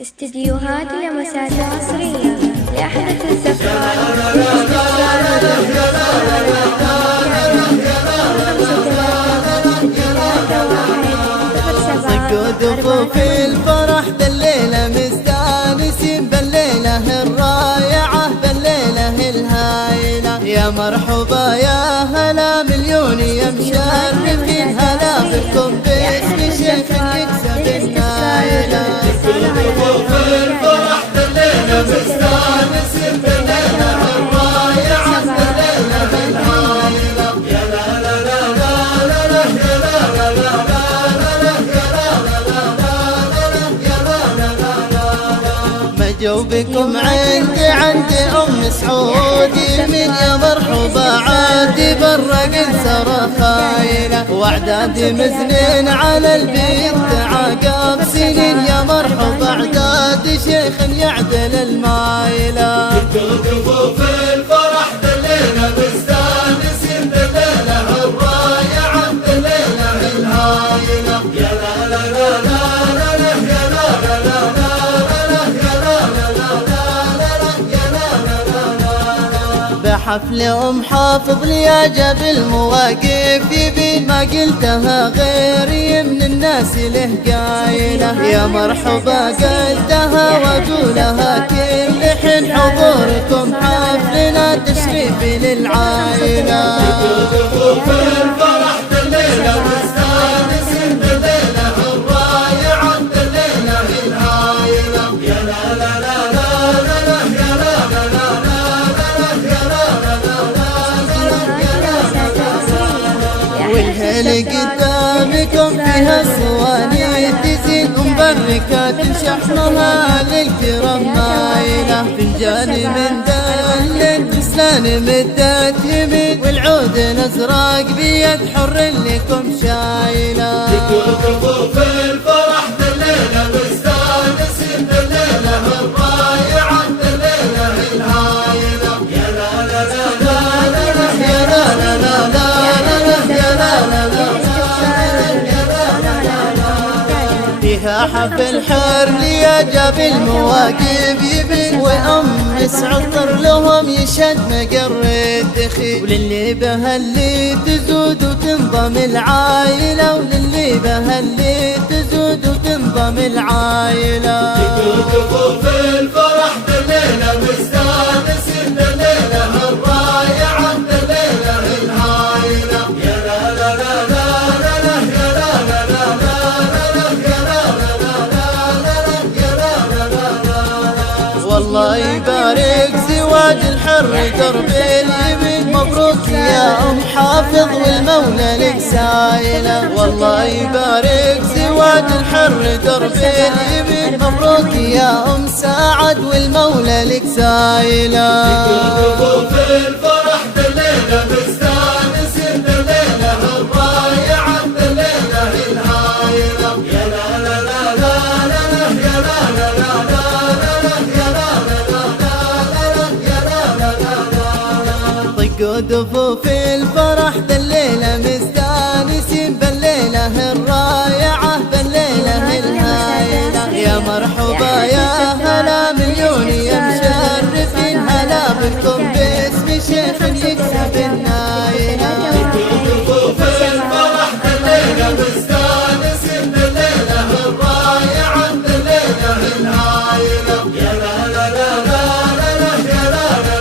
استديوهات لمسات عصرية لأحدث الزفات. صكوا دفوف الفرح بالليلة مستانسين بالليلة الرائعة بالليلة الهايلة. يا مرحبا يا هلا مليون يا مشرفين، هلا بكم باسم شيخ يكسب النايلة. دفوف الفرح بالليلة مستانسين بالليلة الرائعة بالليلة الهايلة. يا لا لا لا لا لا يا لا لا لا مجوبكم عندي أم سعودي من يا مرحبا عادي بالرقل سرى خايلة. وعداد مزنين على البيت عقب سنين، يا مرحبا عداد شيخ يعدل المايلة. دفوف الفرح بالليلة مستانسين بالليلة الرائعة بالليلة الهايلة. يا لا لا لا لا لا يا لا لا لا بحفل حافظ لي جبل مواقف يبين ما قلتها غيري من الناس له قايلة. يا مرحبا قلتها واقولها كل حين حضوركم حفلنا تشريف للعائلة. دفوف الفرح بالليلة مستانسين بالليلة الرائعة بالليلة الهايلة. يا لا لا لا لا يا لا لا لا والهيل قدامكم فيها صواني تزين مبركات شحنها للكرم مايلة. فنجان من دهن تسلان مدات يمين، والعود الازرق بيد حر لكم شايلة. دفوف الفرح بالليلة مستانسين بالليلة الرائعة بالليلة الهايلة. يا لا لا لا لا يا لا لا لا فيها حفل حر يا جاب المواقف يبين، وأم سعطر لهم يشد مقر الدخيل. وللي بها اللي تزود وتنضم العايلة، وللي بها اللي تزود وتنضم العايلة. دفوف الفرح بالليلة مستانسين بالليلة الرائعة بالليلة الهايلة. يا لا لا لا لا يا لا لا لا والله يبارك زواج الحر درب اليمين، مبروك يا أم حافظ والمولى لك سايلة. والله يبارك زواج الحر درب اليمين، مبروك يا أم سعد والمولى لك سايلة. دفوف الفرح بالليلة مستانسين بالليلة الرائعة بالليلة الهايلة. يا لا لا لا لا يا لا لا لا طقوا دفوف الفرح بالليلة مستانسين بالليلة الرائعة بالليلة الهايلة. يا مرحبا يا هلا مليون يا مشرفين، هلا بكم باسم شيخ يكسب النايلة. دفوف الفرح بالليلة مستانسين بالليلة الرائعة بالليلة الهايلة. يا لا لا لا يا لا لا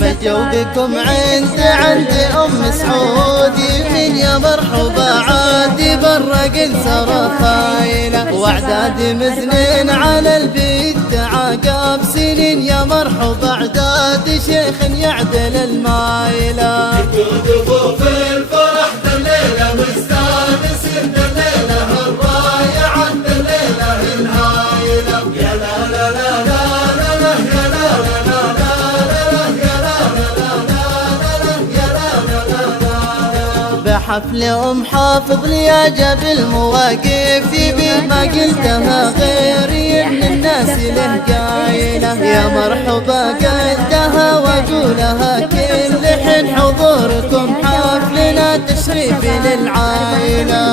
مجوبكم عندي أم سعودي من يا مرحبا عادي بالرقل سرى خايلة. وعداد مزنين على البيت عقب سنين، يا مرحبا عداد شيخ يعدل المايلة. دفوف الفرح بالليلة مستانسين بالليلة الرائعة بالليلة الهايلة. يا لا لا لا لا يا لا لا لا بحفل حافظ لي جاب المواقف يبين ما قلتها غيري من الناس له قايلة يا مرحبا قدها واقولها كل حين حضوركم حفلنا تشريف للعائلة.